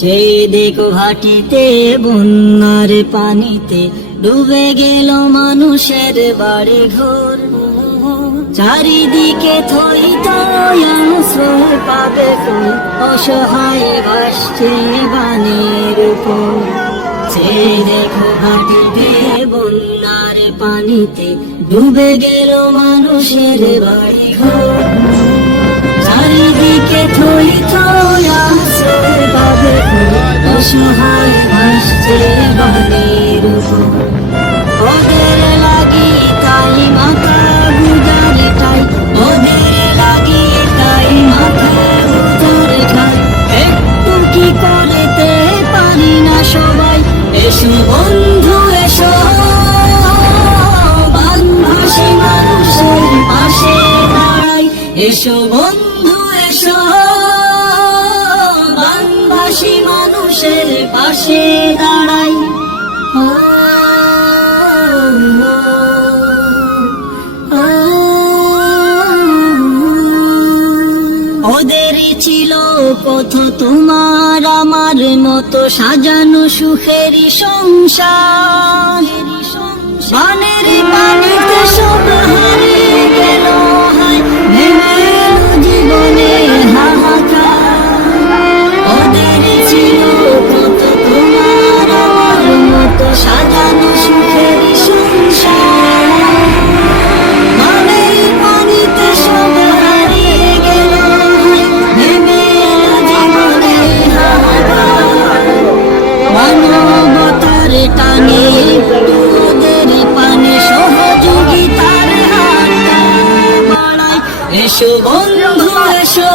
সেই দেখো ঘাটিতে বন্যার পানিতে ডুবে গেল মানুষের বাড়ি ঘর। চারিদিকে থই থই আশ্রয় পাবে কই, অসহায় ভাসছে বানের উপর। সেই দেখো ঘাটিতে বন্যার পানিতে ডুবে গেল মানুষের বাড়ি ঘর। চারিদিকে থই থই আশ্রয় পাবে কই, অসহায় ভাসছে বানের উপর। ওদের লাগি তাই মাথা গুজারে ঠাই, ওদের লাগি তাই মাথা গুজারে ঠাই। একটু কি করতে পারি না সবাই, এসো বন্ধু এসো, বানভাসী মানুষের পাশে দাঁড়াই। এসো বন্ধু এসো, বানভাসী মানুষের পাশে দাঁড়াই। ওদেরই ছিল কত তোমার আমার মতো সাজানো সুখেরই সংসার। বানের পানিতে সব হারিয়ে গেল, হায় ভেঙে গেল জীবনে হাহাকার। ওদেরই ছিল কত তোমার আমার মতো সাজানো সুখেরই সংসার। বানের পানিতে সব হারিয়ে গেল, ভেঙে গেল জীবনে হাহাকার। মানবতার টানে ওদের পানে সহযোগিতার হাতটা বাড়াই। এসো বন্ধু এসো,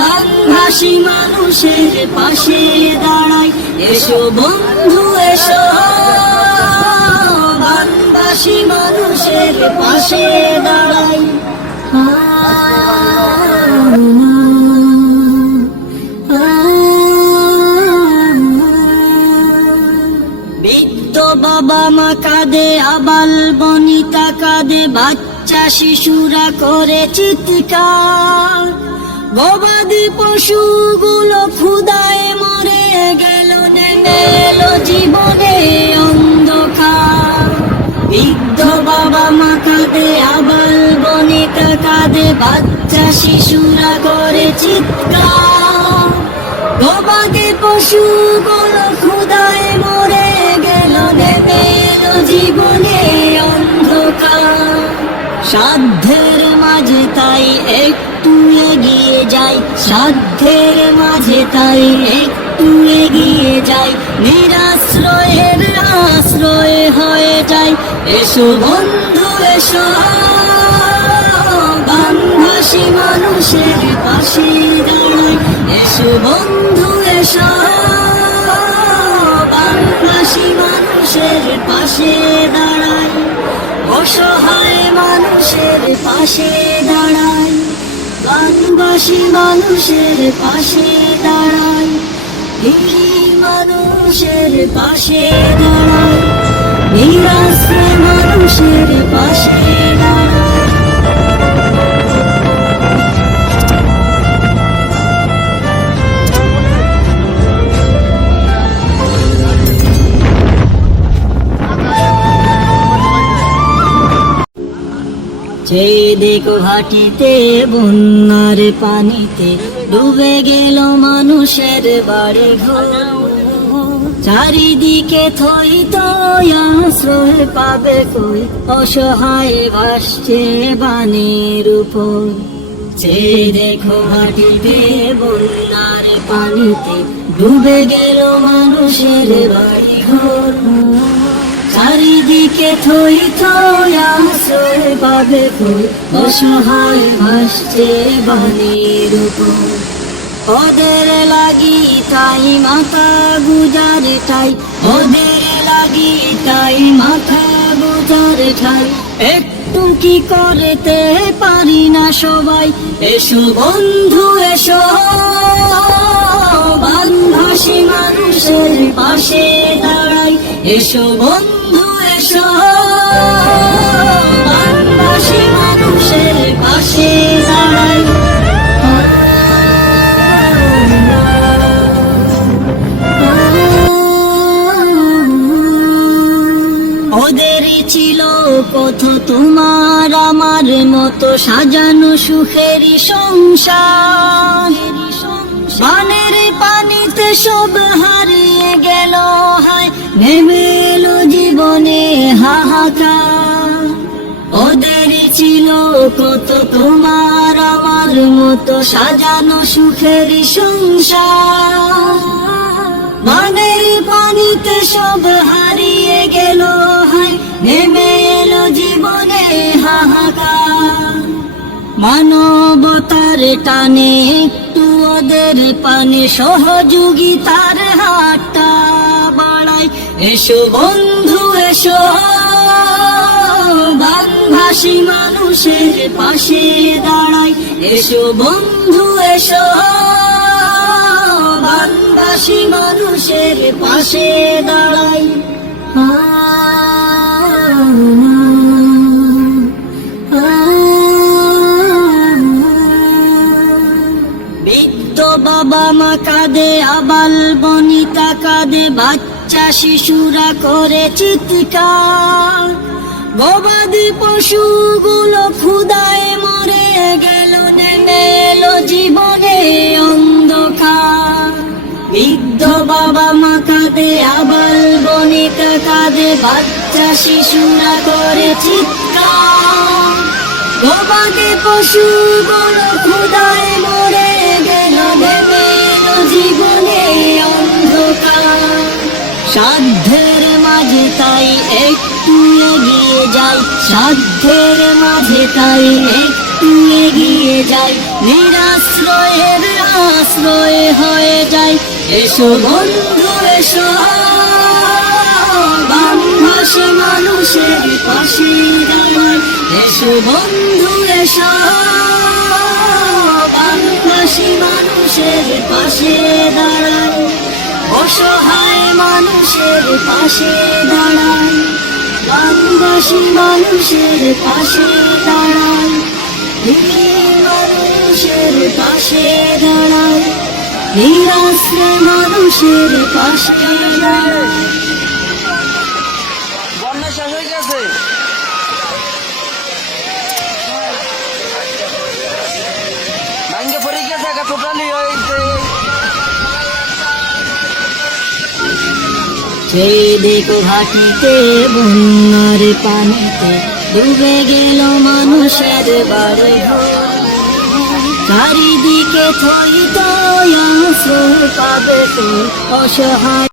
বানভাসী মানুষের পাশে দাঁড়াই। এসো বন্ধু এসো, বানভাসী মানুষের পাশে দাঁড়াই। বৃদ্ধ বাবা মা কাঁদে, আবাল বনিতা কাঁদে, বাচ্চা শিশুরা করে চিৎকার। গবাদি পশুগুলো ক্ষুধায় মরে গেল, নেমে এলো জীবনে অন্ধকার। বৃদ্ধ বাবা মা কাঁদে, আবাল বনিতা কাঁদে, বাচ্চা শিশুরা করে চিৎকার। গবাদি পশুগুলো ক্ষুধায় মরে গেল, নেমে এলো জীবনে অন্ধকার। সাধ্যের মাঝে তাই একটু এগিয়ে যাই, সাধ্যের মাঝে তাই একটু এগিয়ে যাই। নিরাশ্রয়ের আশ্রয় হয়ে যাই। এসো বন্ধু এসো, বানভাসী মানুষের পাশে দাঁড়াই। এসো বন্ধু এসো, বানভাসী মানুষের পাশে দাঁড়াই। অসহায় মানুষের পাশে দাঁড়াই, বানভাসী মানুষের পাশে দাঁড়াই। নিরীহ মানুষের পাশে দাঁড়াই, নিরাশ্রয় মানুষের পাশে দাঁড়াই। সেই দেখো ঘাটিতে বন্যার পানিতে ডুবে গেল মানুষের বাড়ি ঘর। চারিদিকে থই থই আশ্রয় পাবে কই, অসহায় ভাসছে বানের উপর। সেই দেখো ঘাটিতে বন্যার পানিতে ডুবে গেল মানুষের বাড়ি ঘর। চারিদিকে থই থই আশ্রয় পাবে কই, অসহায় ভাসছে বানের উপর। ওদের লাগি তাই মাথা গুজারে ঠাই, ওদের লাগি তাই মাথা গুজারে ঠাই। একটু কি করতে পারি না সবাই, এসো বন্ধু এসো, বানভাসী মানুষের পাশে দাঁড়াই। এসো বন্ধু এসো, বানভাসী মানুষের পাশে দাঁড়াই। পথ তোমার আমার মতো সাজানো সুখেরই সংসার, বানের পানিতে সব হারিয়ে গেল হায়, নেমে এলো জীবনে হাহাকার। ওদের ছিল কত তোমার আমার মতো সাজানো সুখেরই সংসার, বানের পানিতে সব হারিয়ে গেল হায়, নেমে এলো জীবনে হাহাকার। মানবতার টানে একটু ওদের পানে সহযোগিতার হাতটা বাড়াই, এসো বন্ধু এসো, বানভাসী মানুষের পাশে দাঁড়াই, এসো বন্ধু এসো, বানভাসী মানুষের পাশে দাঁড়াই। বৃদ্ধ বাবা মা কাঁদে, আবাল বনিতা কাঁদে, বাচ্চা শিশুরা করে চিৎকার। গবাদি পশুগুলো ক্ষুধায় মরে গেল, নেমে এলো জীবনে অন্ধকার। বৃদ্ধ বাবা মা কাঁদে, আবাল বনিতা কাঁদে, বাচ্চা শিশুরা করে চিৎকার। গবাদি পশুগুলো ক্ষুধায় মরে গেল, নেমে এলো জীবনে অন্ধকার। সাধ্যের মাঝে তাই একটু এগিয়ে যাই, সাধ্যের মাঝে তাই একটু এগিয়ে যাই, নিরাশ্রয়ের আশ্রয় হয়ে যাই, এসো বন্ধু এসো, বানভাসী মানুষের পাশে দাঁড়াই, এসো বন্ধু এসো, বানভাসী মানুষের পাশে দাঁড়াই, অসহায় মানুষের পাশে দাঁড়াই, বানভাসী মানুষের পাশে দাঁড়াই, মানুষের পাশে দাঁড়াই, নিরাশ্রয় মানুষের পাশে দাঁড়াই। বন্যা শেষ হয়ে গেছে। ভাঙ্গে পড়ে গেছে টোটালি। সেই দেখো ঘাটিতে বন্যার পানিতে ডুবে গেল মানুষের বাড়ি ঘর, চারিদিকে থই থই আশ্রয় পাবে তো অসহায়।